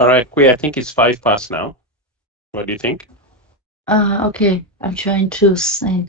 All right, I think it's 5 past now. What do you think? Okay, I'm trying to send.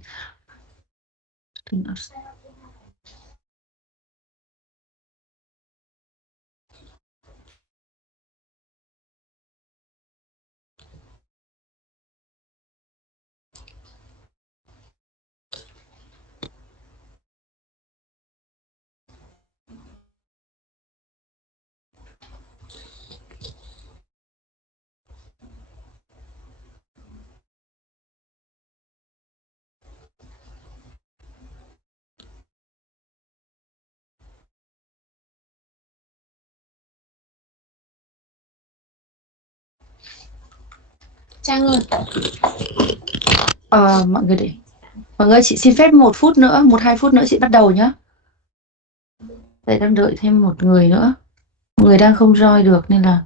Trang ơi. Mọi người để. Mọi người, chị xin phép 1 phút nữa, 1-2 phút nữa chị bắt đầu nhé. Vậy đang đợi thêm một người nữa. Một người đang không join được nên là.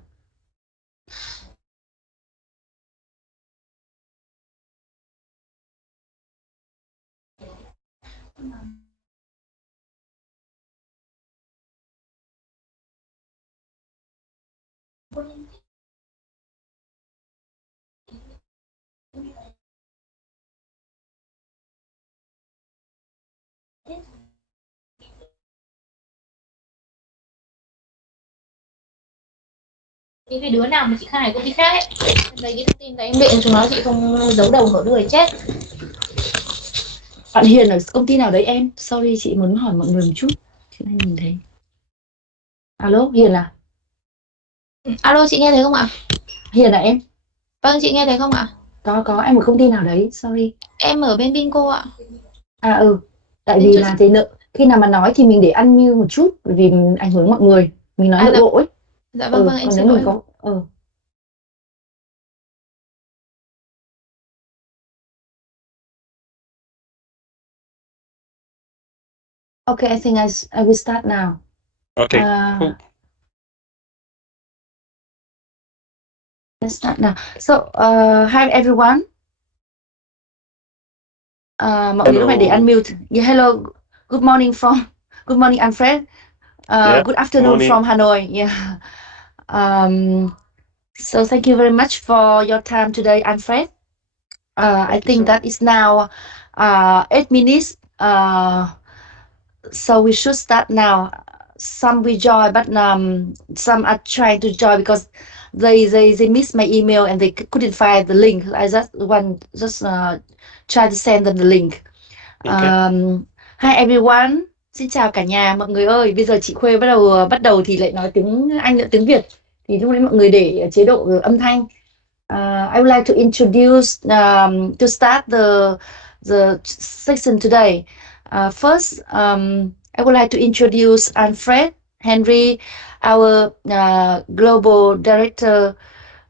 Cái đứa nào mà chị khai công ty khác ấy, lấy cái thông tin đấy em biện chúng nó, chị không giấu đầu nửa đuôi chết. Bạn Hiền ở công ty nào đấy em? Sorry, chị muốn hỏi mọi người một chút. Chị đang nhìn thấy. Alo, Hiền à? Alo, chị nghe thấy không ạ? Hiền à em? Vâng, chị nghe thấy không ạ? Có, em ở công ty nào đấy? Sorry. Em ở bên Bingo ạ. Tại vì là thế nợ. Khi nào mà nói thì mình để ăn như một chút, bởi vì ảnh hưởng mọi người. Mình nói nội bộ ấy. Dạ vâng, em còn xin nếu lỗi. mình có Okay, I think I will start now. Okay, cool. Let's start now. So, hi everyone. Mọi người lúc này để unmute. Yeah, hello. Good morning Alfred. Good afternoon from Hanoi. Yeah. So thank you very much for your time today, Alfred. I think that is now 8 minutes. So we should start now. Some will join, but some are trying to join because they missed my email and they couldn't find the link. I just try to send them the link. Hi everyone. Xin chào cả nhà mọi người ơi. Bây giờ chị Khuê bắt đầu thì lại nói tiếng Anh nữa, tiếng Việt. Thì lúc đấy mọi người để chế độ âm thanh. I would like to introduce to start the section today. First, I would like to introduce Alfred Henry, our global director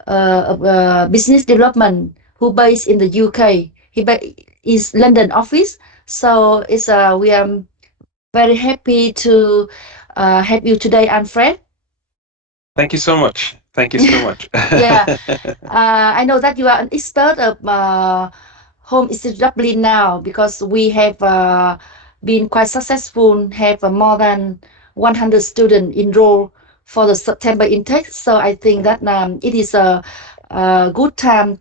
of business development, who based in the UK. Is London office. So it's we are very happy to have you today, Alfred. Thank you so much. Yeah. I know that you are an expert of Holmes Education Dublin now, because we have been quite successful, have more than 100 students enrolled for the September intake. So I think that it is a good time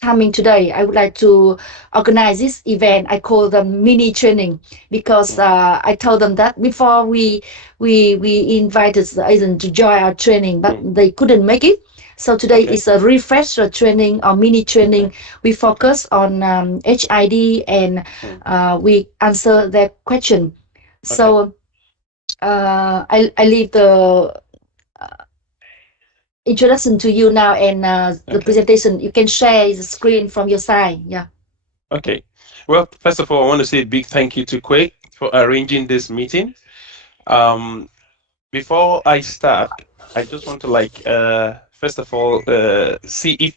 coming today. I would like to organize this event. I call them mini training, because I told them that before we invited the agent to join our training, but they couldn't make it. So today Okay. is a refresher training or mini training. We focus on HID and we answer their question. So I leave the introduction to you now, and the presentation. You can share the screen from your side. Yeah. Okay. Well, first of all, I want to say a big thank you to Quay for arranging this meeting. Before I start, I just want to first of all see if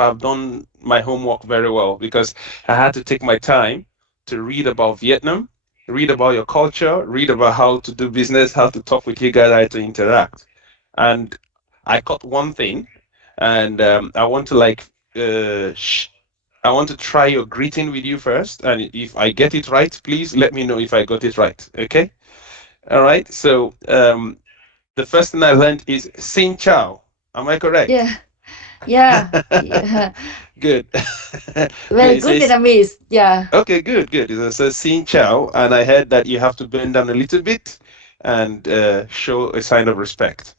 I've done my homework very well, because I had to take my time to read about Vietnam, read about your culture, read about how to do business, how to talk with you guys, how to interact. And I caught one thing, and I want to I want to try your greeting with you first, and if I get it right, please let me know if I got it right. Okay. All right. So the first thing I learned is Xin Chao. Am I correct? Yeah. Yeah. Good. Very It good says, Vietnamese. Yeah. okay, good. It says Xin Chao, and I heard that you have to bend down a little bit and show a sign of respect.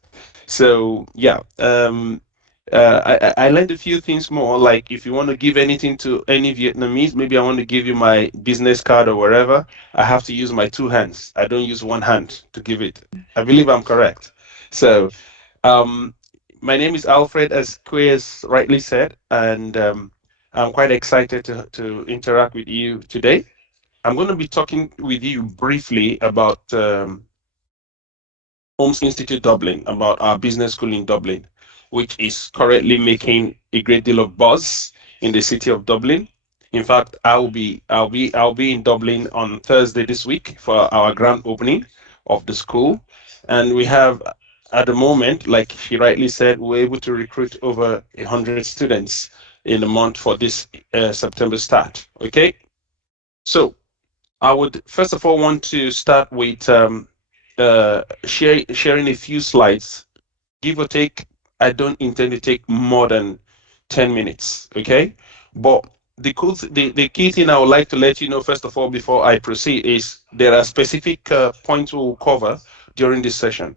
So yeah, I learned a few things more. Like if you want to give anything to any Vietnamese, maybe I want to give you my business card or whatever, I have to use my two hands. I don't use one hand to give it. I believe I'm correct. So um, my name is Alfred, as Quay has rightly said, and I'm quite excited to interact with you today. I'm going to be talking with you briefly about Holmes Institute Dublin, about our business school in Dublin, which is currently making a great deal of buzz in the city of Dublin. In fact, I'll be in Dublin on Thursday this week for our grand opening of the school, and we have, at the moment, like she rightly said, we're able to recruit over 100 students in a month for this September start. Okay, so I would first of all want to start with sharing a few slides, give or take. I don't intend to take more than 10 minutes, okay? But the key thing I would like to let you know, first of all, before I proceed, is there are specific points we'll cover during this session.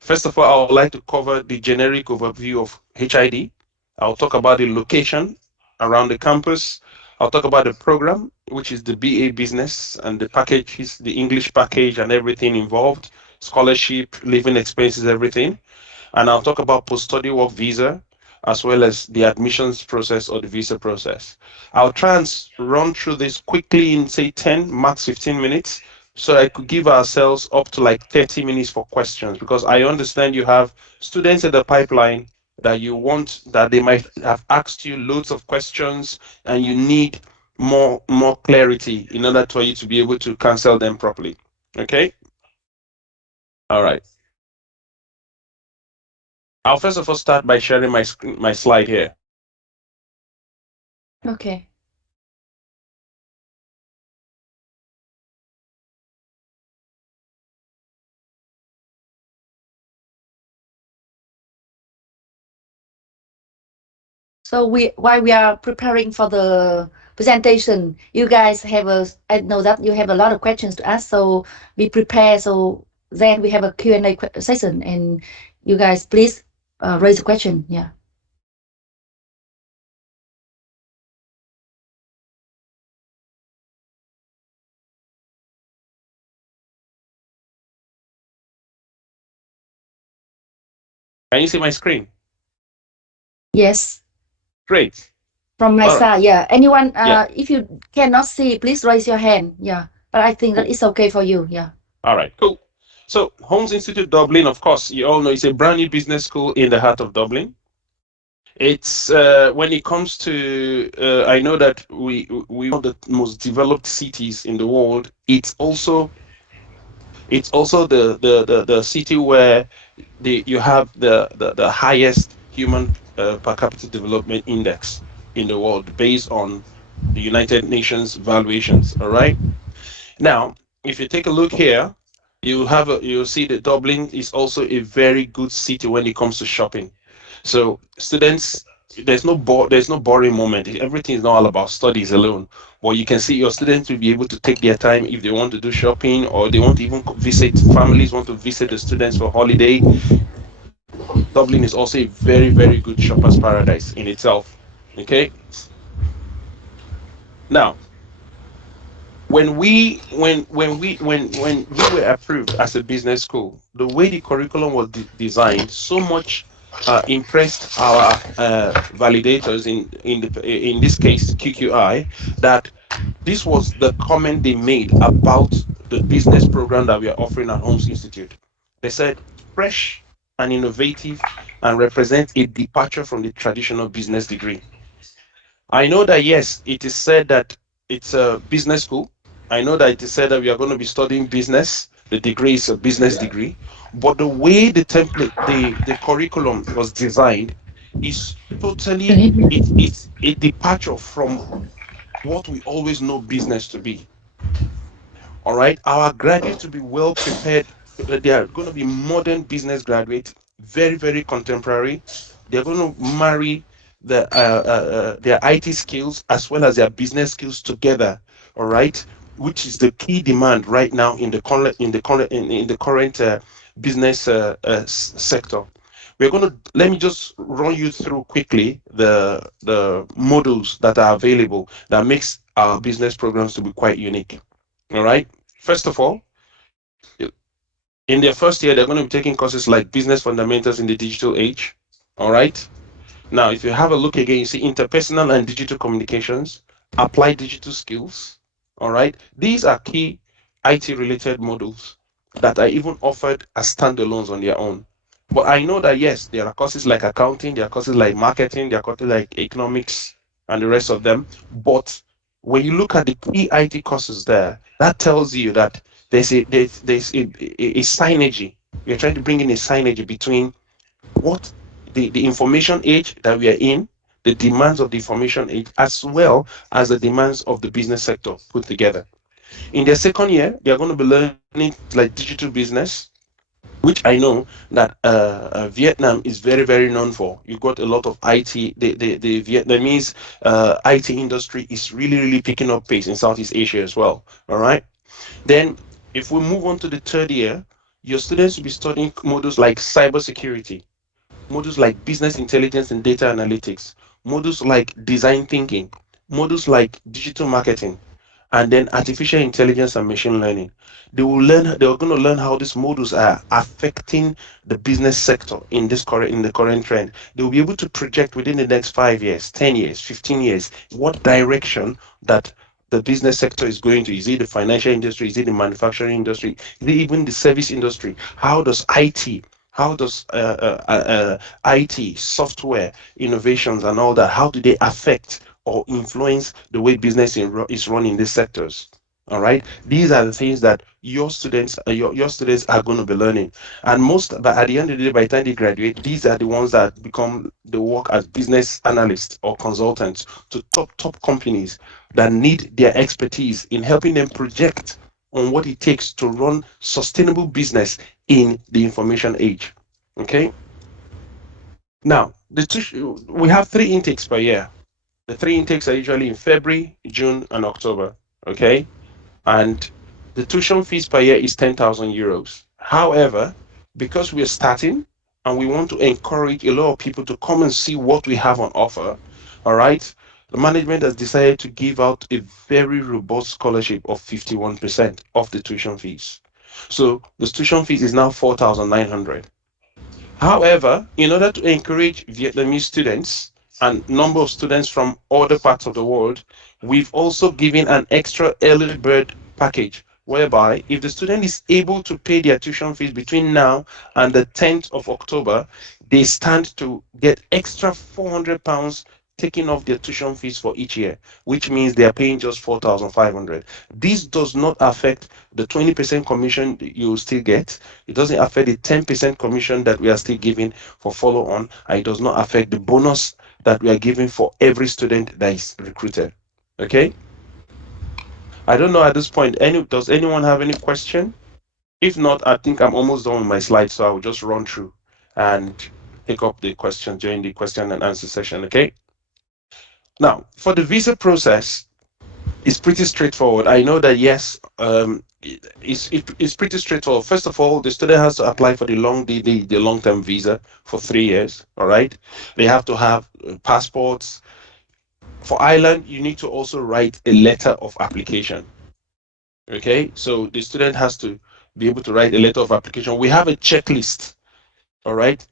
First of all, I would like to cover the generic overview of HID. I'll talk about the location around the campus. I'll talk about the program, which is the BA business, and the package is the English package and everything involved, scholarship, living expenses, everything. And I'll talk about post-study work visa, as well as the admissions process or the visa process. I'll try and run through this quickly in, say, 10, max 15 minutes, so I could give ourselves up to like 30 minutes for questions, because I understand you have students in the pipeline that you want, that they might have asked you loads of questions, and you need more clarity in order for you to be able to cancel them properly. Okay? All right. I'll first of all start by sharing my slide here. Okay. So while we are preparing for the presentation, you guys I know that you have a lot of questions to ask, so be prepared. So then we have a Q&A session, and you guys please raise a question. Yeah. Can you see my screen? Yes. Great. From my All right. side, yeah. Anyone, Yeah. if you cannot see, please raise your hand. Yeah. But I think that it's okay for you. Yeah. All right, cool. So Holmes Institute Dublin, of course, you all know, it's a brand new business school in the heart of Dublin. It's when it comes to, I know that we one of the most developed cities in the world. It's also the city where you have the highest human per capita development index in the world, based on the United Nations valuations. All right. Now, if you take a look here, you'll see that Dublin is also a very good city when it comes to shopping. So students, there's no boring moment. Everything is not all about studies alone. But you can see your students will be able to take their time if they want to do shopping, or they want to even visit, families want to visit the students for holiday. Dublin is also a very, very good shopper's paradise in itself. Okay. Now, when we were approved as a business school, the way the curriculum was designed so much impressed our validators in this case QQI, that this was the comment they made about the business program that we are offering at Holmes Institute. They said fresh and innovative and represent a departure from the traditional business degree. I know that, yes, it is said that it's a business school. I know that it is said that we are going to be studying business. The degree is a business degree. But the way the template, the curriculum was designed is totally, it's a departure from what we always know business to be. All right. Our graduates to be well prepared. They are going to be modern business graduates, very, very contemporary. They're going to marry their IT skills as well as their business skills together. All right, which is the key demand right now in the current business sector. We're going to let me just run you through quickly the modules that are available that makes our business programs to be quite unique. All right. First of all, in their first year, they're going to be taking courses like business fundamentals in the digital age. All right. Now, if you have a look again, you see interpersonal and digital communications, applied digital skills. All right. These are key IT related modules that are even offered as standalones on their own. But I know that, yes, there are courses like accounting, there are courses like marketing, there are courses like economics and the rest of them. But when you look at the key IT courses there, that tells you that there's a synergy. We're trying to bring in a synergy between what the information age that we are in, the demands of the information age, as well as the demands of the business sector put together. In their second year, they are going to be learning things like digital business, which I know that Vietnam is very, very known for. You've got a lot of IT. The Vietnamese IT industry is really, really picking up pace in Southeast Asia as well. All right. Then, if we move on to the third year, your students will be studying modules like cybersecurity, modules like business intelligence and data analytics, modules like design thinking, modules like digital marketing, and then artificial intelligence and machine learning. They are going to learn how these modules are affecting the business sector in the current trend. They will be able to project within the next 5 years, 10 years, 15 years, what direction that the business sector is going to. Is it the financial industry? Is it the manufacturing industry? Is it even the service industry? How does IT, software, innovations, and all that, how do they affect or influence the way business is run in these sectors? All right, these are the things that your students are going to be learning, and but at the end of the day, by the time they graduate, these are the ones that become the work as business analysts or consultants to top companies that need their expertise in helping them project on what it takes to run sustainable business in the information age. Okay. Now, we have 3 intakes per year. The 3 intakes are usually in February, June, and October. Okay. And the tuition fees per year is 10,000 euros. However, because we're starting and we want to encourage a lot of people to come and see what we have on offer, all right, the management has decided to give out a very robust scholarship of 51% of the tuition fees. So the tuition fees is now 4,900. However, in order to encourage Vietnamese students and number of students from other parts of the world, we've also given an extra early bird package whereby if the student is able to pay their tuition fees between now and the 10th of October, they stand to get extra £400 taking off their tuition fees for each year, which means they are paying just 4,500. This does not affect the 20% commission you will still get. It doesn't affect the 10% commission that we are still giving for follow on, and it does not affect the bonus that we are giving for every student that is recruited. Okay. I don't know at this point. Does anyone have any question? If not, I think I'm almost done with my slides, so I will just run through and pick up the questions during the question and answer session. Okay. Now, for the visa process, it's pretty straightforward. I know that, yes, it's pretty straightforward. First of all, the student has to apply for the long-term visa for 3 years. All right, they have to have passports. For Ireland, you need to also write a letter of application. Okay, so the student has to be able to write a letter of application. We have a checklist. All right,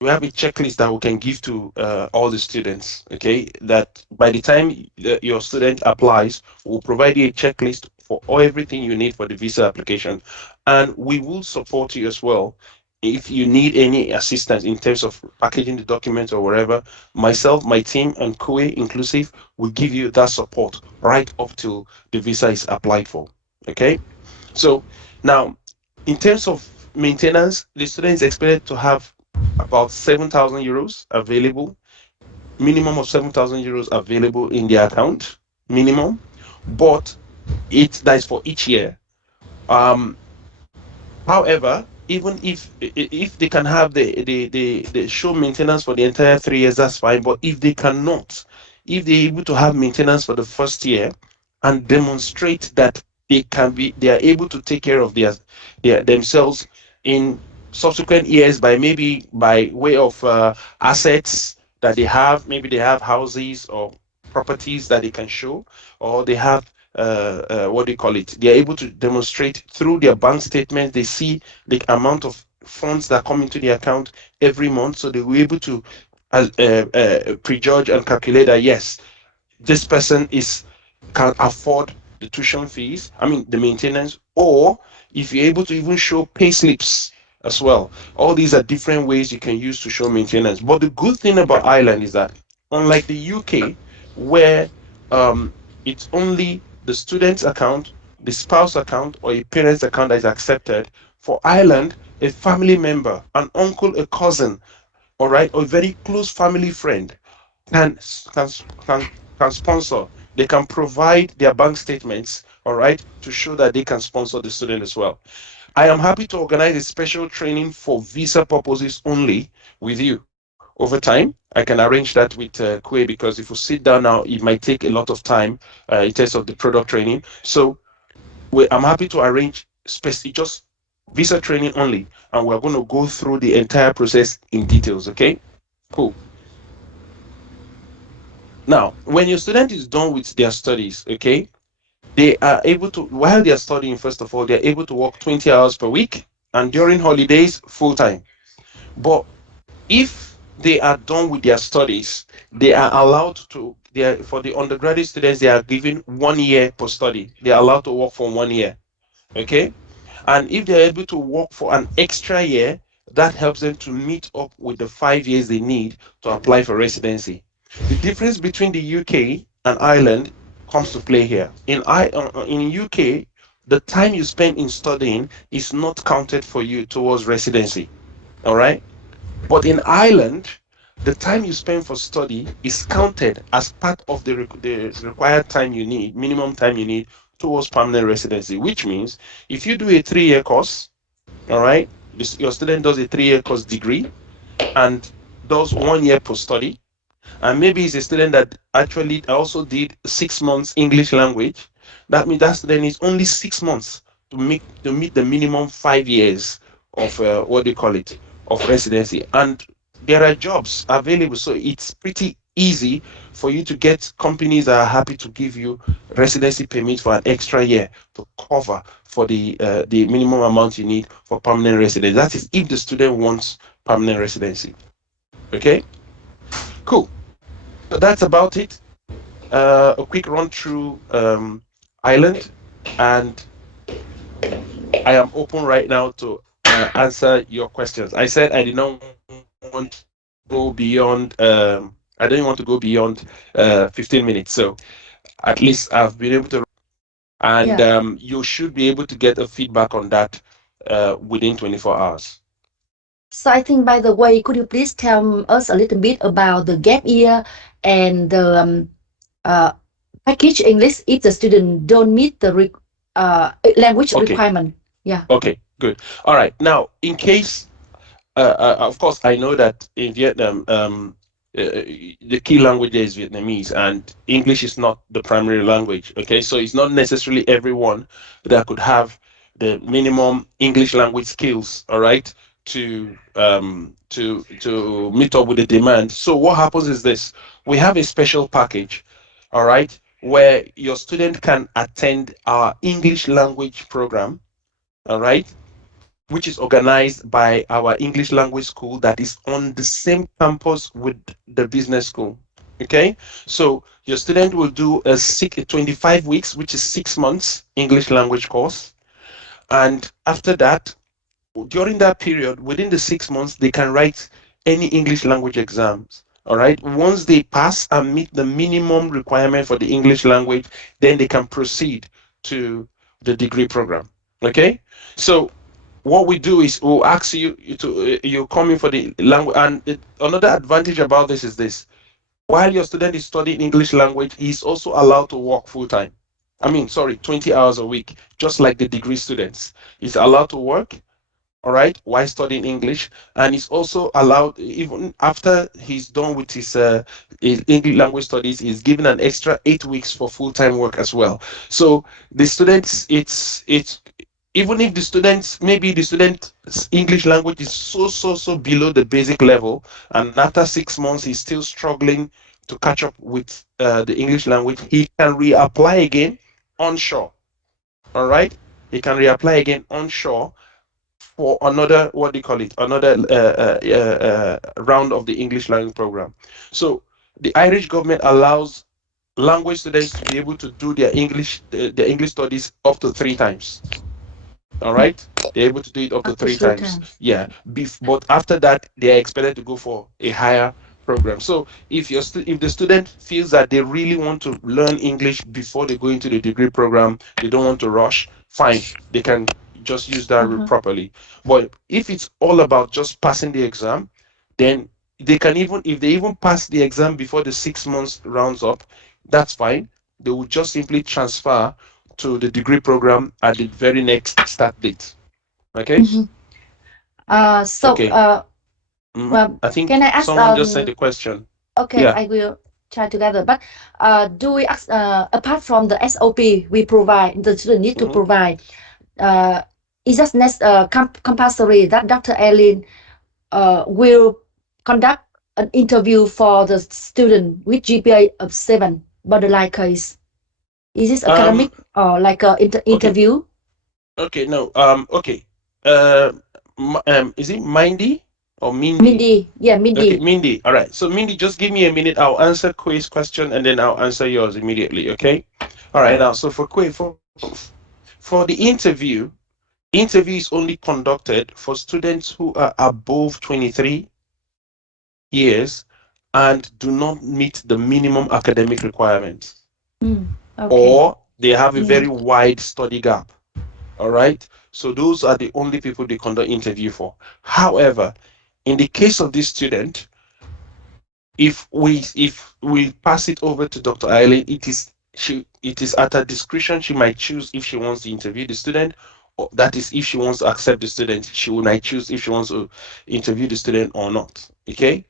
we have a checklist that we can give to all the students. Okay, that by the time your student applies, we'll provide you a checklist for everything you need for the visa application, and we will support you as well if you need any assistance in terms of packaging the documents or whatever. Myself, my team, and COE inclusive will give you that support right up till the visa is applied for. Okay, so now in terms of maintenance, the student is expected to have about 7,000 euros available, minimum of 7,000 euros available in their account, minimum, but that is for each year. However, even if they can have the show maintenance for the entire 3 years, that's fine. But if they cannot, if they're able to have maintenance for the first year and demonstrate that they are able to take care of themselves in subsequent years by way of assets that they have, maybe they have houses or properties that they can show, or they have what do you call it? They are able to demonstrate through their bank statements. They see the amount of funds that come into the account every month, so they will be able to prejudge and calculate that yes, this person can afford the tuition fees. I mean the maintenance, or if you're able to even show pay slips as well. All these are different ways you can use to show maintenance. But the good thing about Ireland is that, unlike the UK, where it's only the student's account, the spouse account, or a parent's account that is accepted, for Ireland, a family member, an uncle, a cousin, all right, or a very close family friend can sponsor. They can provide their bank statements, all right, to show that they can sponsor the student as well. I am happy to organize a special training for visa purposes only with you over time. I can arrange that with Kwe, because if we sit down now, it might take a lot of time in terms of the product training. So I'm happy to arrange just visa training only, and we're going to go through the entire process in details. Okay, cool. Now, when your student is done with their studies, okay, they are able to, while they are studying, first of all, they're able to work 20 hours per week, and during holidays, full time. But if they are done with their studies, they are allowed to, for the undergraduate students, they are given 1 year per study. They are allowed to work for 1 year. Okay. And if they're able to work for an extra year, that helps them to meet up with the 5 years they need to apply for residency. The difference between the UK and Ireland comes to play here. In UK, the time you spend in studying is not counted for you towards residency. All right. But in Ireland, the time you spend for study is counted as part of the required time you need, minimum time you need towards permanent residency, which means if you do a 3-year course, all right, your student does a 3-year course degree and does 1 year post study, and maybe he's a student that actually also did 6 months English language, that means that student is only 6 months to meet the minimum 5 years of what do you call it, of residency. And there are jobs available, so it's pretty easy for you to get companies that are happy to give you residency permits for an extra year to cover for the minimum amount you need for permanent residence. That is if the student wants permanent residency. Okay, cool. So that's about it. A quick run through Ireland, and I am open right now to answer your questions. I said I did not want to go beyond. I didn't want to go beyond 15 minutes. So at least I've been able to, and you should be able to get a feedback on that within 24 hours. So I think, by the way, could you please tell us a little bit about the gap year and the package English if the student don't meet the language requirement? Yeah. Okay, good. All right. Now, in case, of course, I know that in Vietnam, the key language there is Vietnamese, and English is not the primary language. Okay, so it's not necessarily everyone that could have the minimum English language skills, all right, to meet up with the demand. So what happens is this: we have a special package, all right, where your student can attend our English language program, all right, which is organized by our English language school that is on the same campus with the business school. Okay, so your student will do a 25 weeks, which is 6 months English language course, and after that, during that period, within the 6 months, they can write any English language exams. All right. Once they pass and meet the minimum requirement for the English language, then they can proceed to the degree program. Okay. So what we do is we'll ask you to you come in for the language, and another advantage about this is this: while your student is studying English language, he's also allowed to work full time. I mean, sorry, 20 hours a week, just like the degree students. He's allowed to work, all right, while studying English, and he's also allowed, even after he's done with his English language studies, he's given an extra 8 weeks for full-time work as well. So the students, it's even if the students, maybe the student's English language is so below the basic level, and after 6 months he's still struggling to catch up with the English language, he can reapply again onshore. All right, he can reapply again onshore for another, what do you call it, another round of the English language program. So the Irish government allows language students to be able to do their English studies up to 3 times. All right, they're able to do it up to three times. Yeah, but after that, they are expected to go for a higher program. So if if the student feels that they really want to learn English before they go into the degree program, they don't want to rush, fine, they can just use that route properly. But if it's all about just passing the exam, then they can, even if they even pass the exam before the 6 months rounds up, that's fine. They will just simply transfer to the degree program at the very next start date. Okay. Okay. Well, I think can I ask? someone just sent a question. Okay, Yeah. I will try together. But do we ask, apart from the SOP we provide, the student need to provide, is that next compulsory that Dr. Eileen will conduct an interview for the student with GPA of 7, borderline case? Is this academic or like a interview? Okay, no. Okay. Is it Mindy or Mindy? Mindy. Yeah, Mindy. Okay, Mindy. All right. So Mindy, just give me a minute. I'll answer Quay's question and then I'll answer yours immediately. Okay. All right. Now, so for Quay, for the interview is only conducted for students who are above 23 years and do not meet the minimum academic requirements, or they have a very wide study gap. All right. So those are the only people they conduct interview for. However, in the case of this student, if we pass it over to Dr. Eileen, it is at her discretion. She might choose if she wants to interview the student, or that is, if she wants to accept the student, she might choose if she wants to interview the student or not. Okay.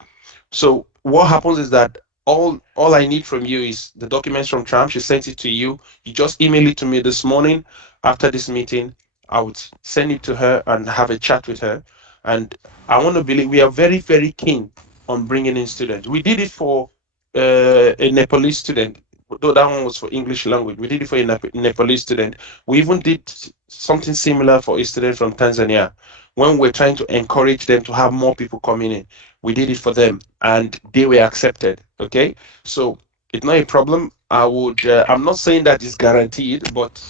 So what happens is that all I need from you is the documents from Tram. She sent it to you. You just email it to me this morning. After this meeting, I would send it to her and have a chat with her. And I want to believe we are very, very keen on bringing in students. We did it for a Nepalese student, though that one was for English language. We did it for a Nepalese student. We even did something similar for a student from Tanzania. When we're trying to encourage them to have more people coming in, we did it for them and they were accepted. Okay, so it's not a problem. I'm not saying that it's guaranteed, but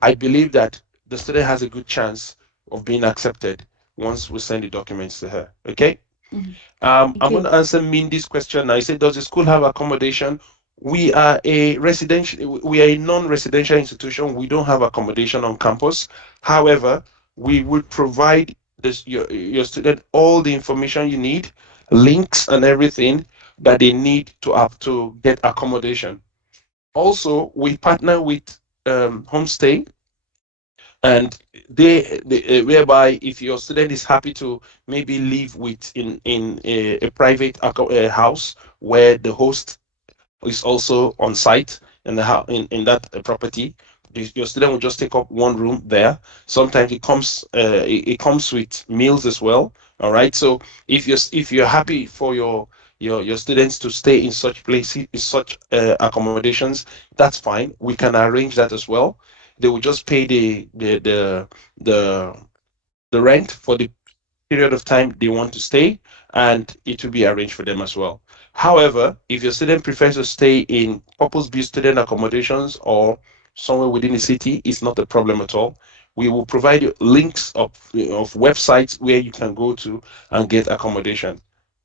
I believe that the student has a good chance of being accepted once we send the documents to her. Okay. I'm going to answer Mindy's question now. I said, does the school have accommodation? We are a non-residential institution. We don't have accommodation on campus. However, we would provide your student all the information you need, links and everything that they need to get accommodation. Also, we partner with Homestay, and they whereby if your student is happy to maybe live in a private house where the host is also on site in the in that property, your student will just take up one room there. Sometimes it comes with meals as well. All right. So if you're happy for your students to stay in such places, in such accommodations, that's fine. We can arrange that as well. They will just pay the rent for the period of time they want to stay, and it will be arranged for them as well. However, if your student prefers to stay in purpose-built student accommodations or somewhere within the city, it's not a problem at all. We will provide you links of websites where you can go to and get accommodation.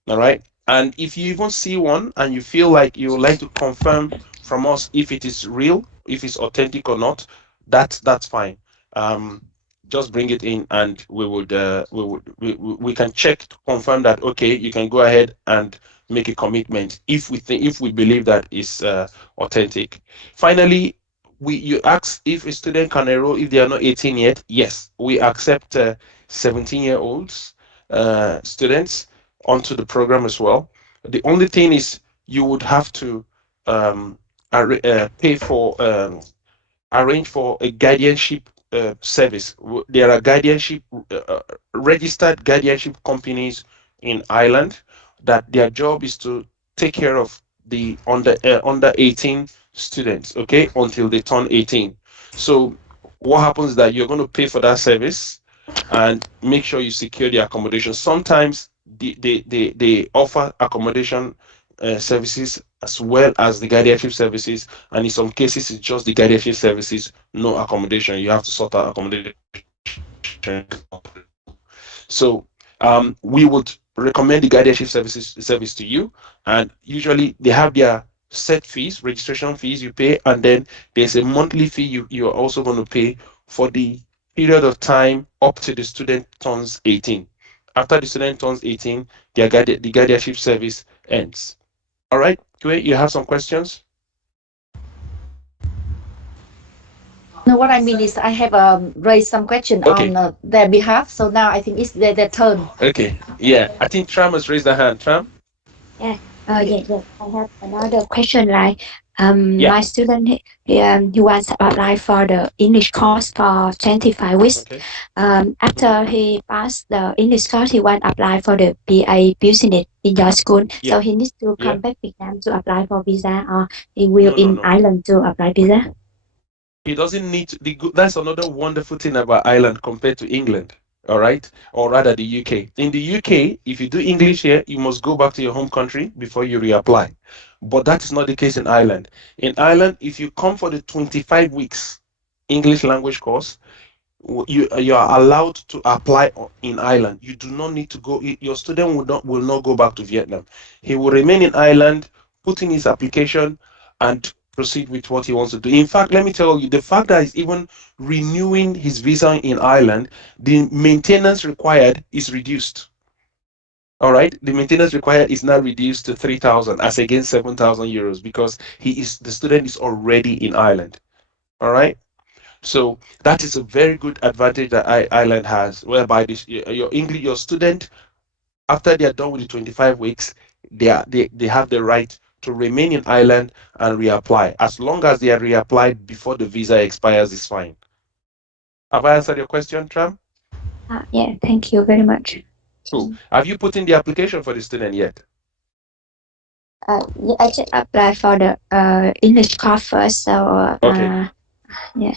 All right. And if you even see one and you feel like you would like to confirm from us if it is real, if it's authentic or not, that's fine. Just bring it in, and we can check to confirm that okay, you can go ahead and make a commitment if we believe that is authentic. Finally, you ask if a student can enroll if they are not 18 yet. Yes, we accept 17-year-olds students onto the program as well. The only thing is you would have to pay for arrange for a guardianship service. There are guardianship registered guardianship companies in Ireland that their job is to take care of the under 18 students, okay, until they turn 18. So what happens is that you're going to pay for that service and make sure you secure the accommodation. Sometimes they offer accommodation services as well as the guardianship services, and in some cases it's just the guardianship services, no accommodation. You have to sort out accommodation. So we would recommend the guardianship service to you, and usually they have their set fees, registration fees you pay, and then there's a monthly fee you're also going to pay for the period of time up to the student turns 18. After the student turns 18, the guardianship service ends. All right, Kiwe, you have some questions? No, what I mean is I have raised some question on their behalf, so now I think it's their turn. Okay, yeah, I think Tram has raised a hand. Tram? Yeah. Yes. I have another question. Like, my student, he wants to apply for the English course for 25 weeks. Okay. After he passed the English course, he want to apply for the BA business in your school. Yeah. So he needs to come back Vietnam to apply for visa, or he will in Ireland to apply visa. He doesn't need to. That's another wonderful thing about Ireland compared to England. All right, or rather the UK. In the UK, if you do English here, you must go back to your home country before you reapply. But that is not the case in Ireland. In Ireland, if you come for the 25 weeks English language course, you are allowed to apply in Ireland. You do not need to go. Your student will not go back to Vietnam. He will remain in Ireland, put in his application, and proceed with what he wants to do. In fact, let me tell you, the fact that he's even renewing his visa in Ireland, the maintenance required is reduced. All right, the maintenance required is now reduced to 3,000 as against 7,000 euros because the student is already in Ireland. All right, so that is a very good advantage that Ireland has, whereby your student, after they are done with the 25 weeks, they have the right to remain in Ireland and reapply. As long as they are reapplied before the visa expires, is fine. Have I answered your question, Tram? Yeah, thank you very much. Cool. Have you put in the application for the student yet? I just applied for the English course first, so yeah.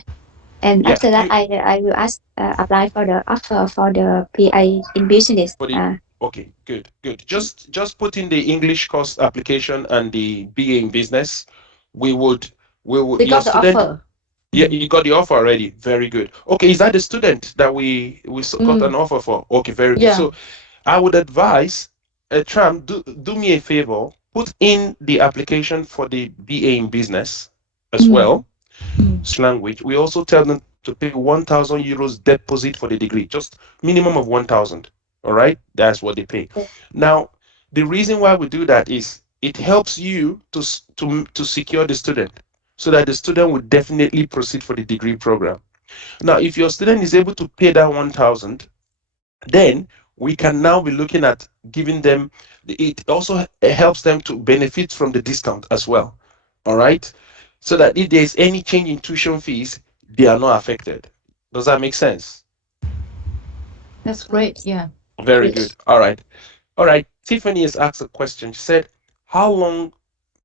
And after that, I will apply for the offer for the PA in business. Okay, good. Just put in the English course application and the BA in business. We got the offer. Yeah, you got the offer already. Very good. Okay, is that the student that we got an offer for? Okay, very good. So I would advise, Tram, do me a favor, put in the application for the BA in business as well. Language. We also tell them to pay 1,000 euros deposit for the degree, just minimum of 1,000. All right, that's what they pay. Now, the reason why we do that is it helps you to secure the student, so that the student will definitely proceed for the degree program. Now, if your student is able to pay that 1,000, then we can now be looking at giving them. It also helps them to benefit from the discount as well. All right, so that if there is any change in tuition fees, they are not affected. Does that make sense? That's great. Yeah. Very good. All right. Tiffany has asked a question. She said, how long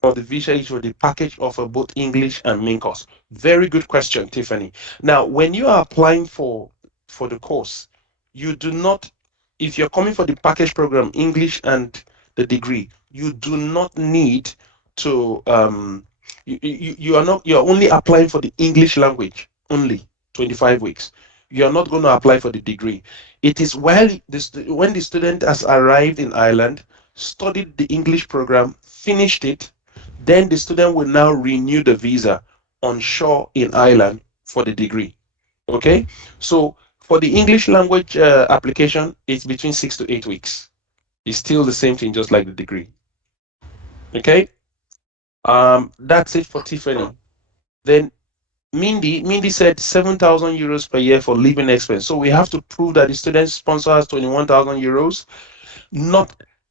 does the visa issue or the package offer both English and main course? Very good question, Tiffany. Now, when you are applying for the course, you do not, if you're coming for the package program, English and the degree, you do not need to you're only applying for the English language only, 25 weeks. You're not going to apply for the degree. It is when the student has arrived in Ireland, studied the English program, finished it, then the student will now renew the visa on shore in Ireland for the degree. Okay, so for the English language application, it's between 6 to 8 weeks. It's still the same thing, just like the degree. Okay, that's it for Tiffany. Then Mindy said 7,000 euros per year for living expense. So we have to prove that the student sponsor has 21,000 euros.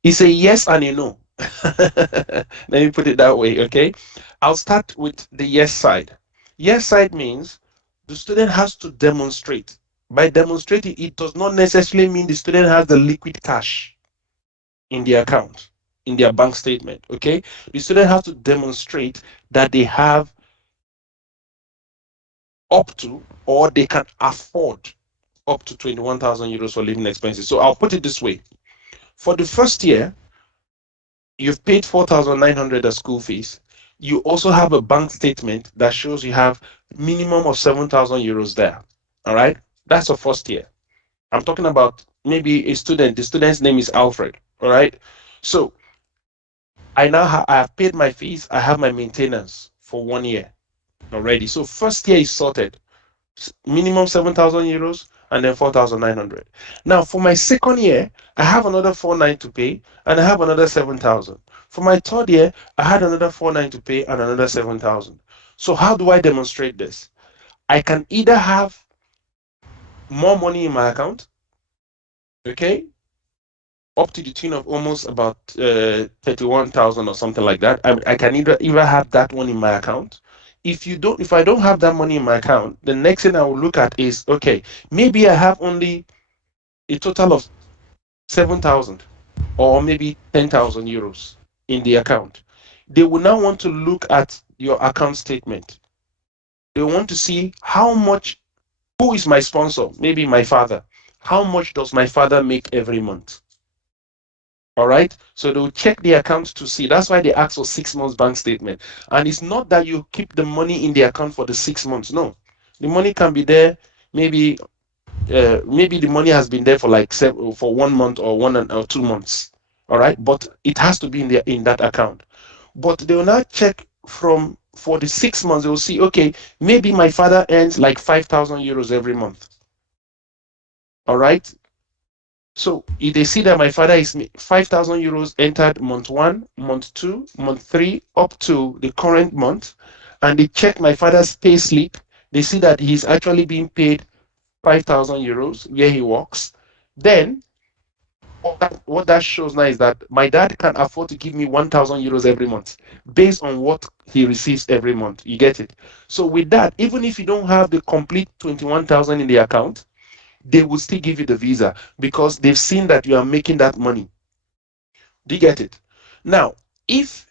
It's a yes and a no. Let me put it that way, okay? I'll start with the yes side. Yes side means the student has to demonstrate. By demonstrating, it does not necessarily mean the student has the liquid cash in the account, in their bank statement, okay? The student has to demonstrate that they have up to, or they can afford up to 21,000 euros for living expenses. So I'll put it this way. For the first year, you've paid 4,900 as school fees. You also have a bank statement that shows you have minimum of 7,000 euros there. All right, that's the first year. I'm talking about maybe a student. The student's name is Alfred. All right, so I now I have paid my fees. I have my maintenance for 1 year already. So first year is sorted. Minimum 7,000 euros and then 4,900. Now for my second year, I have another 4,900 to pay and I have another 7,000. For my third year, I had another 4,900 to pay and another 7,000. So how do I demonstrate this? I can either have more money in my account, okay, up to the tune of almost about 31,000 or something like that. I can either have that one in my account. If I don't have that money in my account, the next thing I will look at is, okay, maybe I have only a total of 7,000 or maybe 10,000 euros in the account. They will now want to look at your account statement. They want to see who is my sponsor, maybe my father. How much does my father make every month? All right, so they'll check the account to see. That's why they ask for 6 months bank statement. And it's not that you keep the money in the account for the 6 months. No, the money can be there. Maybe the money has been there for like for 1 month or 1 or 2 months. All right, but it has to be in that account. But they will not check for the 6 months. They will see, okay, maybe my father earns like 5,000 euros every month. All right. So if they see that my father is 5,000 euros entered month 1, month 2, month 3, up to the current month, and they check my father's pay slip, they see that he's actually being paid 5,000 euros where he works, then what that shows now is that my dad can afford to give me 1,000 euros every month based on what he receives every month. You get it? So with that, even if you don't have the complete 21,000 in the account, they will still give you the visa because they've seen that you are making that money. Do you get it? Now, if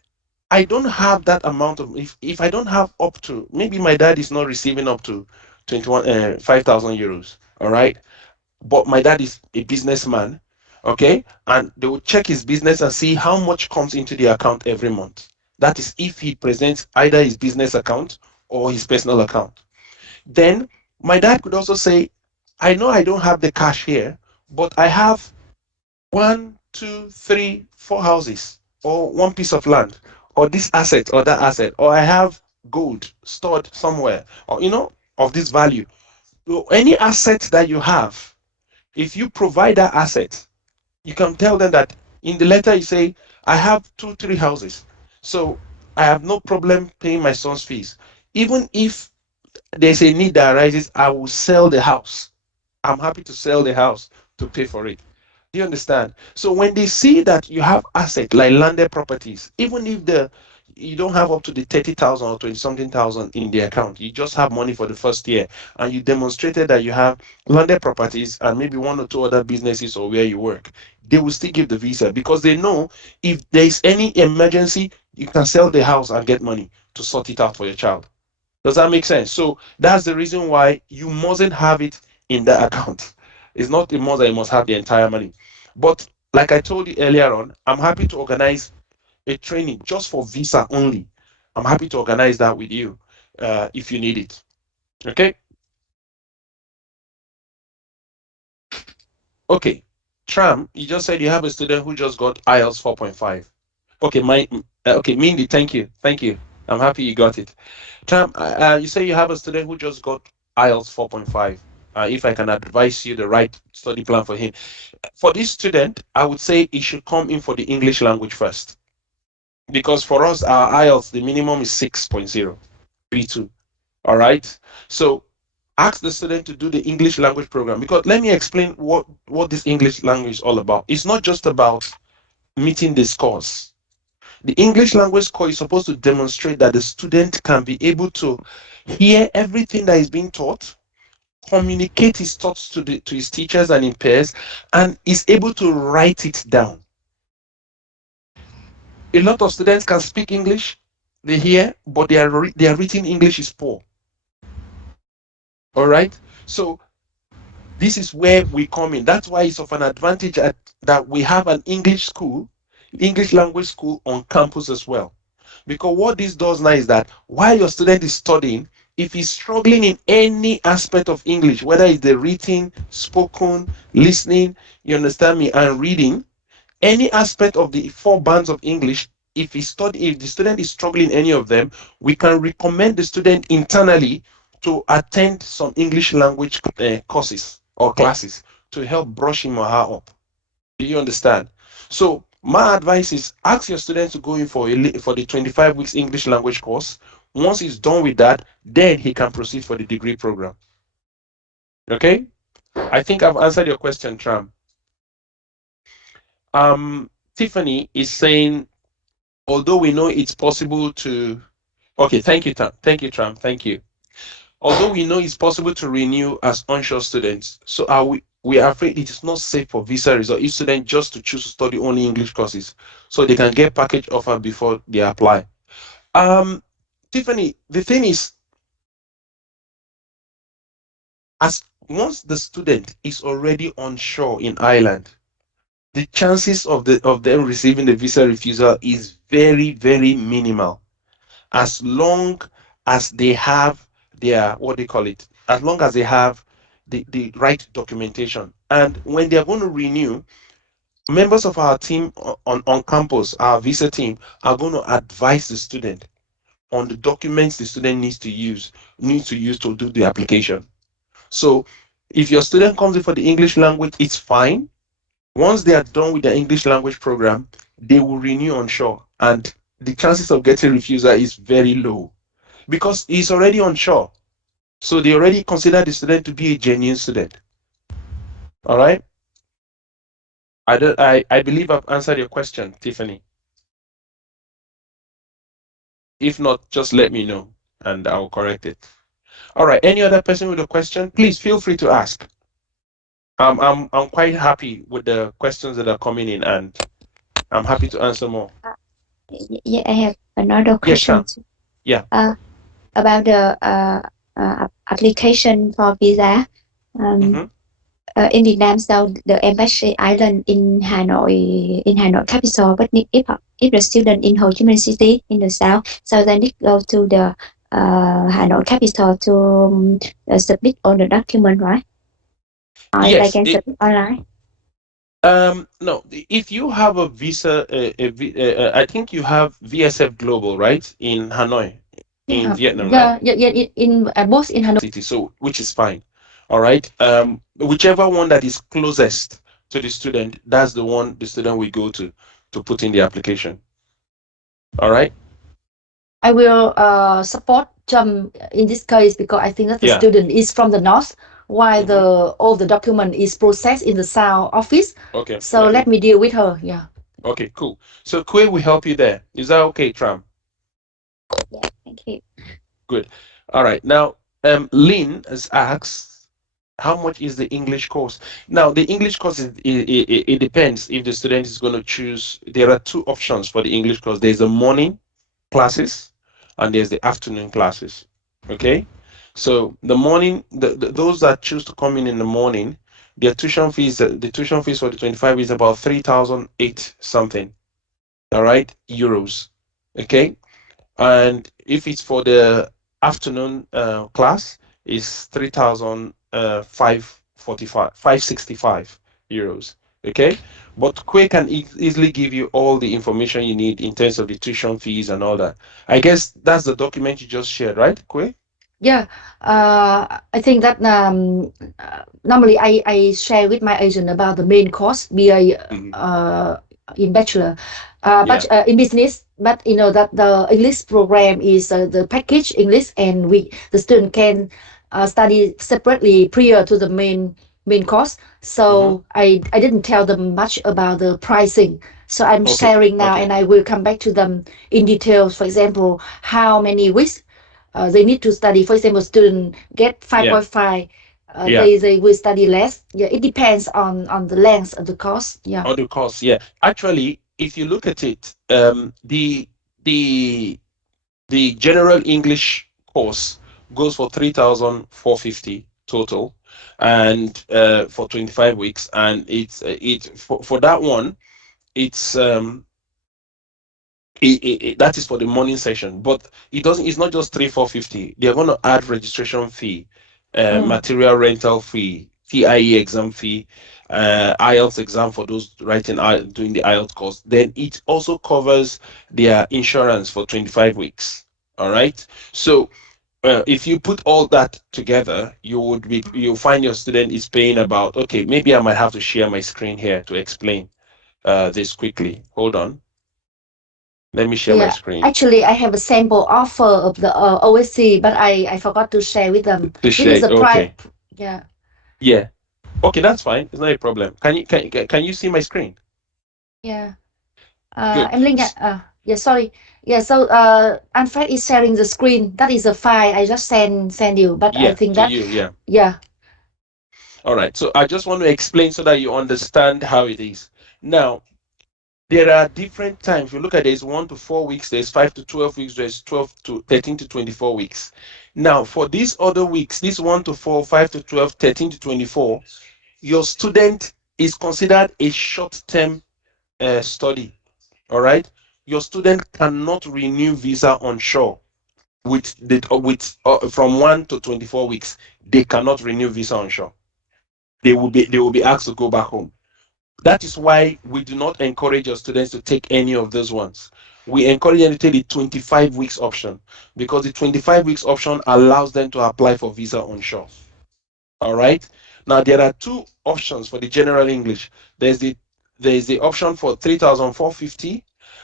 I don't have that amount of, if I don't have up to, maybe my dad is not receiving up to 5,000 euros, all right? But my dad is a businessman, okay? And they will check his business and see how much comes into the account every month. That is if he presents either his business account or his personal account. Then my dad could also say, I know I don't have the cash here, but I have 1, 2, 3, 4 houses, or 1 piece of land, or this asset or that asset, or I have gold stored somewhere, or of this value. So any asset that you have, if you provide that asset, you can tell them that in the letter you say, I have 2, 3 houses, so I have no problem paying my son's fees. Even if there's a need that arises, I will sell the house. I'm happy to sell the house to pay for it. Do you understand? So when they see that you have assets like landed properties, even if you don't have up to the 30,000 or 20 something thousand in the account. You just have money for the first year, and you demonstrated that you have landed properties and maybe one or two other businesses or where you work. They will still give the visa, because they know if there is any emergency, you can sell the house and get money to sort it out for your child. Does that make sense? So that's the reason why you mustn't have it in that account. It's not a must that you must have the entire money. But like I told you earlier on, I'm happy to organize a training just for visa only. I'm happy to organize that with you if you need it. Okay? Okay. Tram, you just said you have a student who just got IELTS 4.5. Okay, okay, Mindy, thank you. Thank you. I'm happy you got it. Tram, you say you have a student who just got IELTS 4.5. If I can advise you the right study plan for him. For this student, I would say he should come in for the English language first. Because for us, our IELTS, the minimum is 6.0, B2. All right? So ask the student to do the English language program, because let me explain what this English language is all about. It's not just about meeting the scores. The English language score is supposed to demonstrate that the student can be able to hear everything that is being taught, communicate his thoughts to his teachers and his peers, and is able to write it down. A lot of students can speak English, they hear, but their written English is poor. All right? So this is where we come in. That's why it's of an advantage that we have an English school, English language school on campus as well. Because what this does now is that while your student is studying, if he's struggling in any aspect of English, whether it's the written, spoken, listening, you understand me, and reading, any aspect of the 4 bands of English, if the student is struggling in any of them, we can recommend the student internally to attend some English language courses or classes to help brush him or her up. Do you understand? So my advice is ask your students to go in for the 25 weeks English language course. Once he's done with that, then he can proceed for the degree program. Okay? I think I've answered your question, Tram. Tiffany is saying, although we know it's possible to... Okay, thank you, Tram. Thank you, Tram. Thank you. Although we know it's possible to renew as onshore students, so we are afraid it is not safe for visa result if students just to choose to study only English courses, so they can get package offer before they apply. Tiffany, the thing is, once the student is already onshore in Ireland, the chances of them receiving the visa refusal is very, very minimal, as long as they have their, as long as they have the right documentation. And when they are going to renew, members of our team on campus, our visa team, are going to advise the student on the documents the student needs to use to do the application. So if your student comes in for the English language, it's fine. Once they are done with the English language program, they will renew onshore, and the chances of getting refusal is very low because he's already onshore. So they already consider the student to be a genuine student. All right. I believe I've answered your question, Tiffany. If not, just let me know and I'll correct it. All right. Any other person with a question, please feel free to ask. I'm quite happy with the questions that are coming in, and I'm happy to answer more. Yeah, I have another question. Yeah. About the application for visa. In Vietnam, so the embassy island in Hanoi capital, but if the student in Hồ Chí Minh city in the south, so they need to go to the Hanoi capital to submit all the document, right? Or yes, they can submit online. No, if you have a visa, I think you have VSF Global, right, in Hanoi, in Vietnam, right? Yeah, in both in Hanoi city, so which is fine. All right. Whichever one that is closest to the student, that's the one the student will go to put in the application. All right. I will support Trump in this case because I think that the student is from the north, while all the document is processed in the south office. Okay. So let me deal with her. Yeah. Okay, cool. So Kwe will help you there. Is that okay, Tram? Yeah, thank you. Good. All right. Now, Lynn has asked, how much is the English course? Now, the English course, it depends if the student is going to choose. There are two options for the English course. There's the morning classes and there's the afternoon classes. Okay. So the morning, those that choose to come in the morning, their tuition fees, the tuition fees for the 25 is about 3,008 something. All right, euros. Okay. And if it's for the afternoon class, is 565 euros. Okay, but Kwe can easily give you all the information you need in terms of the tuition fees and all that. I guess that's the document you just shared, right, Kwe? Yeah, I think that normally I share with my agent about the main course, BA in bachelor, but in business. But you know that the English program is the package English, and the student can study separately prior to the main course. So I didn't tell them much about the pricing. So I'm sharing now, and I will come back to them in details. For example, how many weeks they need to study. For example, student get 5.5, they will study less. Yeah, it depends on the length of the course. Yeah. On the course, yeah. Actually, if you look at it, the general English course goes for 3,450 total, and for 25 weeks, and it's for that one, it's that is for the morning session, but it's not just 3,450. They're going to add registration fee, material rental fee, TIE exam fee, IELTS exam for those doing the IELTS course. Then it also covers their insurance for 25 weeks. All right. So if you put all that together, you'll find your student is paying about, okay, maybe I might have to share my screen here to explain this quickly. Hold on. Let me share my screen. Actually, I have a sample offer of the OSC, but I forgot to share with them. This is a price. Yeah. Okay, that's fine. It's not a problem. Can you see my screen? Yeah. Em Linh yeah, sorry. Yeah, so Anfred is sharing the screen. That is a file I just send you, but I think that you, yeah. All right. So I just want to explain so that you understand how it is. Now, there are different times. You look at there's 1 to 4 weeks, there's 5 to 12 weeks, there's 12 to 13 to 24 weeks. Now, for these other weeks, this 1 to 4, 5 to 12, 13 to 24, your student is considered a short-term study. All right. Your student cannot renew visa onshore from 1 to 24 weeks. They cannot renew visa onshore. They will be asked to go back home. That is why we do not encourage your students to take any of those ones. We encourage them to take the 25 weeks option, because the 25 weeks option allows them to apply for visa onshore. All right. Now there are two options for the general English. There's the option for 3,450,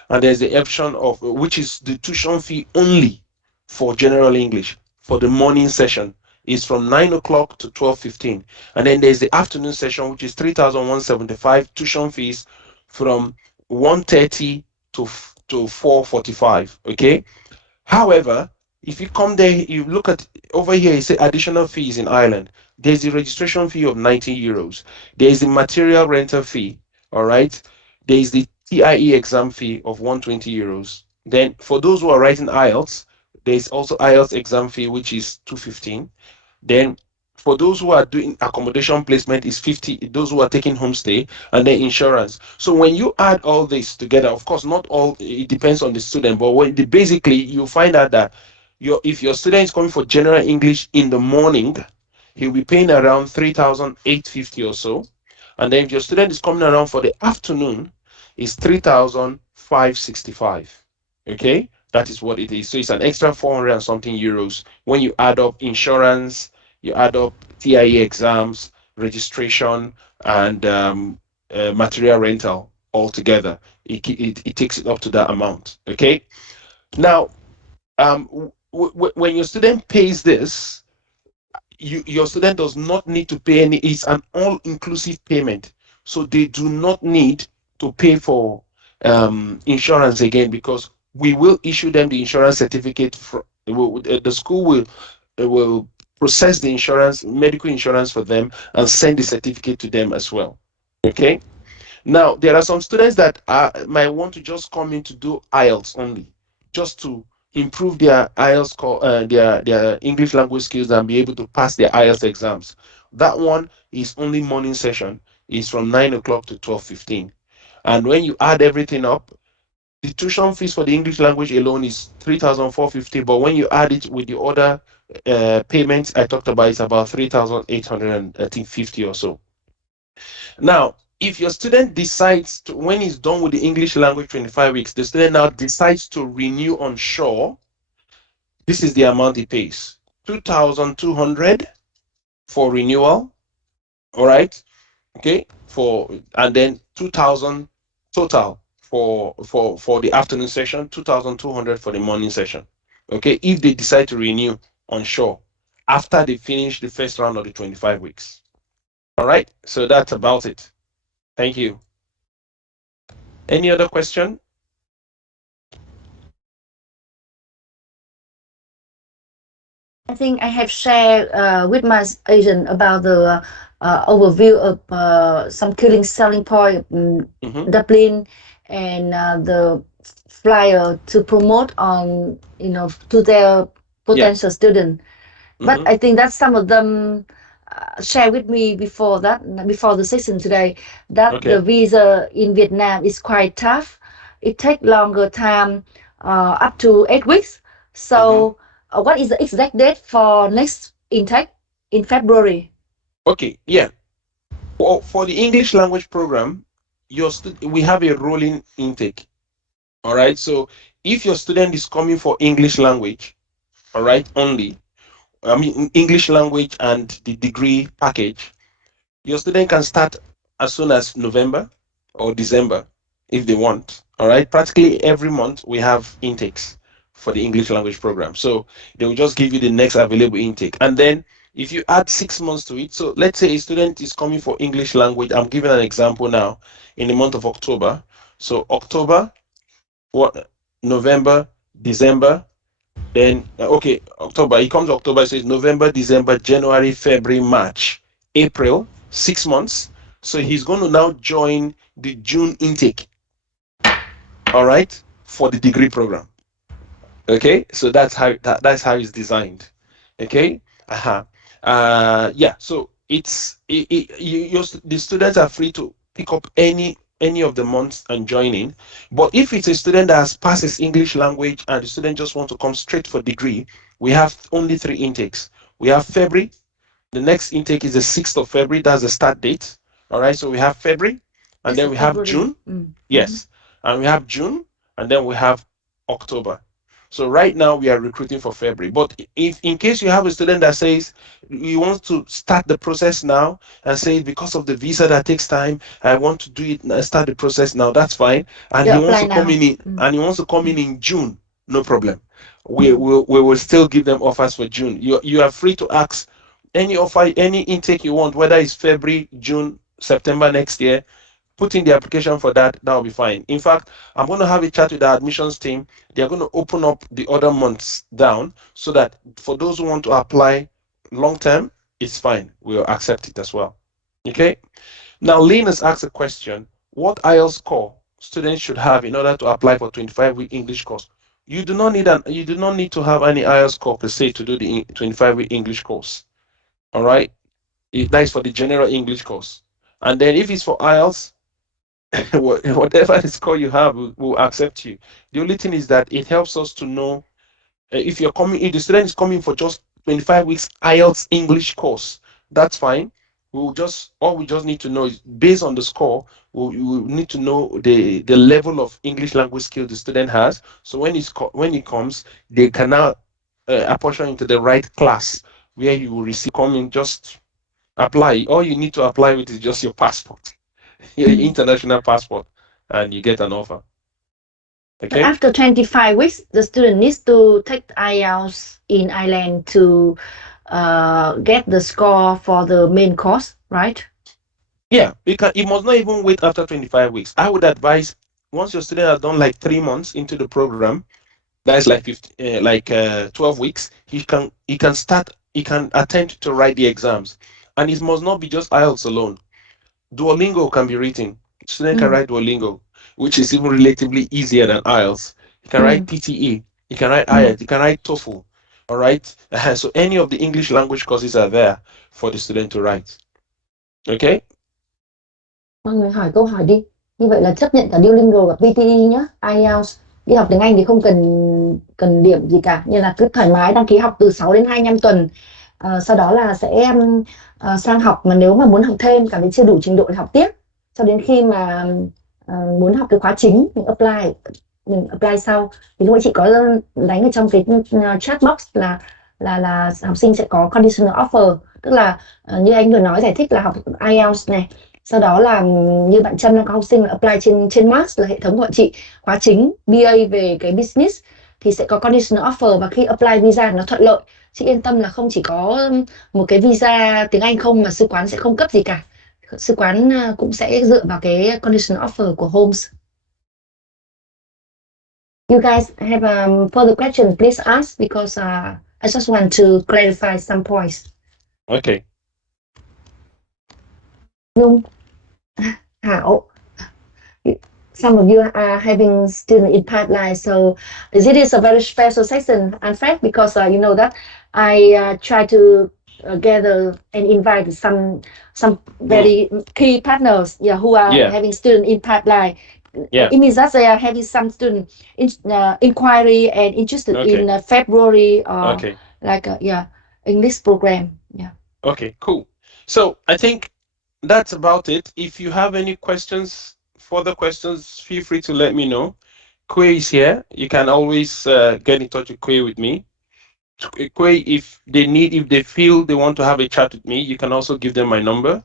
and there's the option of which is the tuition fee only for general English for the morning session. Is from 9 o'clock to 12:15, and then there's the afternoon session, which is 3,175 tuition fees from 1:30 to 4:45. Okay. However, if you come there, you look at over here, you say additional fees in Ireland. There's the registration fee of 90 euros. There's the material rental fee. All right. There's the TIE exam fee of 120 euros. Then for those who are writing IELTS, there's also IELTS exam fee, which is 215. Then for those who are doing accommodation placement is 50, those who are taking homestay, and then insurance. So when you add all this together, of course, not all, it depends on the student, but basically you find out that if your student is coming for general English in the morning, he'll be paying around 3,850 or so. And then if your student is coming around for the afternoon, it's 3,565. Okay, that is what it is. So it's an extra 400 and something euros when you add up insurance, you add up TIE exams, registration, and material rental altogether. It takes it up to that amount. Okay. Now, when your student pays this, your student does not need to pay any. It's an all-inclusive payment, so they do not need to pay for insurance again, because we will issue them the insurance certificate. The school will process the insurance, medical insurance for them, and send the certificate to them as well. Okay. Now, there are some students that might want to just come in to do IELTS only, just to improve their IELTS their English language skills and be able to pass their IELTS exams. That one is only morning session. It's from 9 o'clock to 12:15. And when you add everything up, the tuition fees for the English language alone is 3,450. But when you add it with the other payments I talked about, it's about 3,850 or so. Now, if your student decides to, when he's done with the English language 25 weeks, the student now decides to renew on shore, this is the amount he pays. 2,200 for renewal. All right. Okay. And then 2,000 total for the afternoon session, 2,200 for the morning session. Okay. If they decide to renew on shore after they finish the first round of the 25 weeks. All right. So that's about it. Thank you. Any other question? I think I have shared with my agent about the overview of some killing selling point, Dublin, and the flyer to promote on, to their potential student. But I think that some of them share with me before the session today, that the visa in Vietnam is quite tough. It takes longer time, up to 8 weeks. So what is the exact date for next intake in February? Okay, yeah. For the English language program, we have a rolling intake. All right. So if your student is coming for English language, all right, only, I mean English language and the degree package, your student can start as soon as November or December if they want. All right. Practically every month we have intakes for the English language program. So they will just give you the next available intake. And then if you add 6 months to it, so let's say a student is coming for English language. I'm giving an example now in the month of October. So October, November, December, then October. He comes October, so it's November, December, January, February, March, April, 6 months. So he's going to now join the June intake. All right, for the degree program. Okay, so that's how it's designed. Okay. Yeah. So the students are free to pick up any of the months and join in. But if it's a student that has passed his English language and the student just wants to come straight for degree, we have only 3 intakes. We have February. The next intake is the 6th of February. That's the start date. All right. So we have February, and then we have June. Yes, and we have June, and then we have October. So right now we are recruiting for February. But if in case you have a student that says you want to start the process now and say because of the visa that takes time, I want to do it and start the process now, that's fine. And he wants to come in June, no problem. We will still give them offers for June. You are free to ask any offer, any intake you want, whether it's February, June, September next year. Put in the application for that will be fine. In fact, I'm going to have a chat with the admissions team. They're going to open up the other months down so that for those who want to apply long term, it's fine. We'll accept it as well. Okay. Now, Lynn has asked a question: what IELTS score students should have in order to apply for 25-week English course? You do not need to have any IELTS score per se to do the 25-week English course. All right. That is for the general English course. And then if it's for IELTS, whatever score you have, will accept you. The only thing is that it helps us to know if the student is coming for just 25 weeks IELTS English course, that's fine. All we just need to know is, based on the score, we need to know the level of English language skill the student has. So when he comes, they can now apportion into the right class where you will receive. Just apply. All you need to apply with is just your passport. Your international passport, and you get an offer. Okay. But after 25 weeks, the student needs to take IELTS in Ireland to get the score for the main course, right? Yeah, because it must not even wait after 25 weeks. I would advise once your student has done like 3 months into the program, that's like 12 weeks, he can attempt to write the exams, and it must not be just IELTS alone. Duolingo can be written. Student can write Duolingo, which is even relatively easier than IELTS. You can write PTE. You can write IELTS. You can write TOEFL. All right. So any of the English language courses are there for the student to write. Okay. Mọi người hỏi câu hỏi đi. Như vậy là chấp nhận cả Duolingo và PTE nhá. IELTS. Đi học tiếng Anh thì không cần điểm gì cả. Như là cứ thoải mái đăng ký học từ 6 đến 25 tuần. Sau đó là sẽ sang học, mà nếu mà muốn học thêm, cảm thấy chưa đủ trình độ thì học tiếp. Cho đến khi mà muốn học cái khóa chính, mình apply sau. Thì lúc ấy chị có đánh ở trong cái chat box là học sinh sẽ có conditional offer. Tức là như anh vừa nói, giải thích là học IELTS này. Sau đó là như bạn Trâm, có học sinh là apply trên Max là hệ thống của chị, khóa chính BA về cái business thì sẽ có conditional offer, và khi apply visa nó thuận lợi. Chị yên tâm là không chỉ có một cái visa tiếng Anh không mà sư quán sẽ không cấp gì cả. Sư quán cũng sẽ dựa vào cái conditional offer của Holmes. You guys have further question, please ask, because I just want to clarify some points. Okay. Nhung, Hảo, some of you are having student in pipeline, so this is a very special session. In fact, because you know that I try to gather and invite some very key partners, who are having student in pipeline. It means that they are having some student inquiry and interested in February or in this program. Okay, cool. So I think that's about it. If you have any questions, further questions, feel free to let me know. Kwe is here. You can always get in touch with Kwe with me. Kwe, if they feel they want to have a chat with me, you can also give them my number.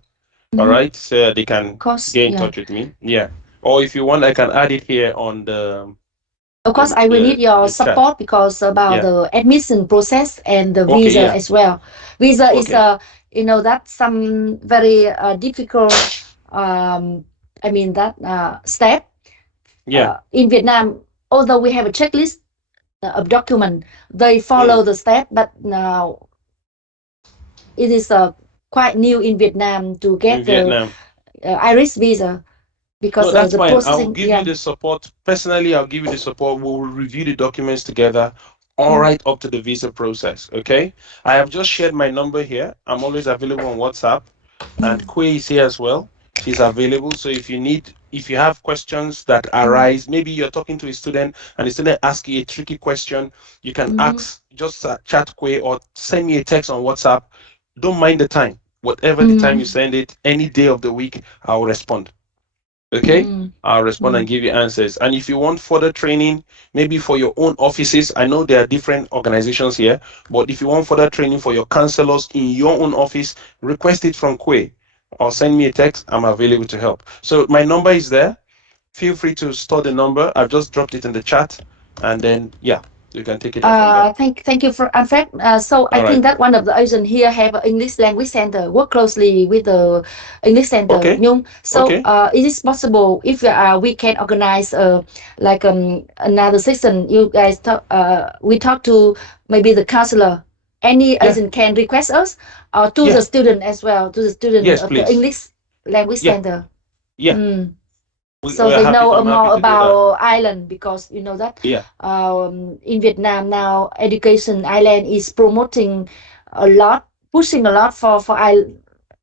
All right, so they can get in touch with me. Yeah. Or if you want, I can add it here on the. Of course, I will need your support chat. Because about the admission process and the visa as well. Visa is you know, that's some very difficult. I mean that step. In Vietnam, although we have a checklist of document, they follow the step, but now it is quite new in Vietnam to get the Irish visa. Because that's fine. I'll give you the support. Personally, I'll give you the support. We'll review the documents together, all right up to the visa process. Okay. I have just shared my number here. I'm always available on WhatsApp, and Kwe is here as well. She's available. So if you have questions that arise, maybe you're talking to a student and the student asks you a tricky question, you can ask, just chat Kwe or send me a text on WhatsApp. Don't mind the time. Whatever the time you send it, any day of the week, I'll respond. Okay, I'll respond and give you answers. And if you want further training, maybe for your own offices, I know there are different organizations here, but if you want further training for your counselors in your own office, request it from Kwe or send me a text. I'm available to help. So my number is there. Feel free to store the number. I've just dropped it in the chat, and then you can take it. Thank you for Alfred. So I think that one of the agents here have an English language center, work closely with the English center. Nhung. So is it possible if we can organize like another session? You guys we talk to maybe the counselor. Any agent can request us, or to the student as well, to the student of the English language center. So they know more about Ireland, because you know that in Vietnam now education Ireland is promoting a lot, pushing a lot for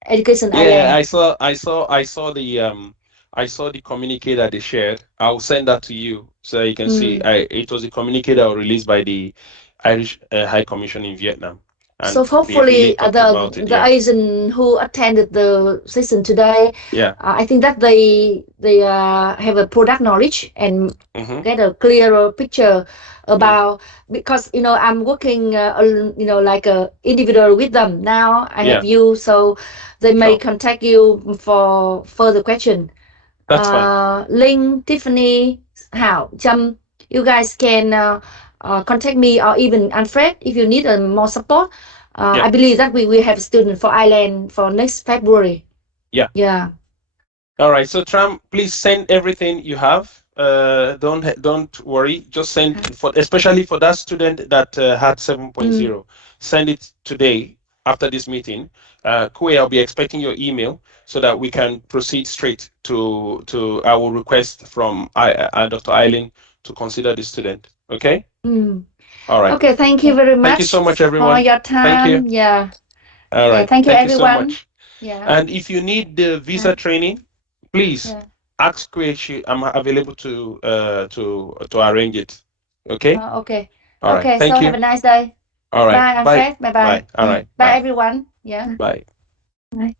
education Ireland. I saw the communique that they shared. I'll send that to you so you can see. It was a communique that was released by the Irish High Commission in Vietnam. So hopefully the Asian who attended the session today, I think that they have a product knowledge and get a clearer picture about, because you know I'm working you know, like a individual with them now. I have you, so they may contact you for further question. That's fine. Linh, Tiffany, Hảo, Trâm, you guys can contact me, or even Alfred if you need more support. I believe that we will have a student for Ireland for next February. All right, so Tram, please send everything you have don't worry. Just send especially for that student that had 7.0. Send it today after this meeting. Kwe, I'll be expecting your email so that we can proceed straight to our request from Dr. Eileen to consider the student. Okay. All right. Okay. Thank you very much. Thank you so much, everyone. For your time. Thank you. Yeah. All right. Thank you, everyone. So much. Yeah. And if you need the visa training, please ask Kwe. I'm available to arrange it. Okay. Okay. All right. Okay. Thank you. Have a nice day. All right. Bye. Bye. Bye. All right. Bye, everyone. Yeah. Bye. Bye.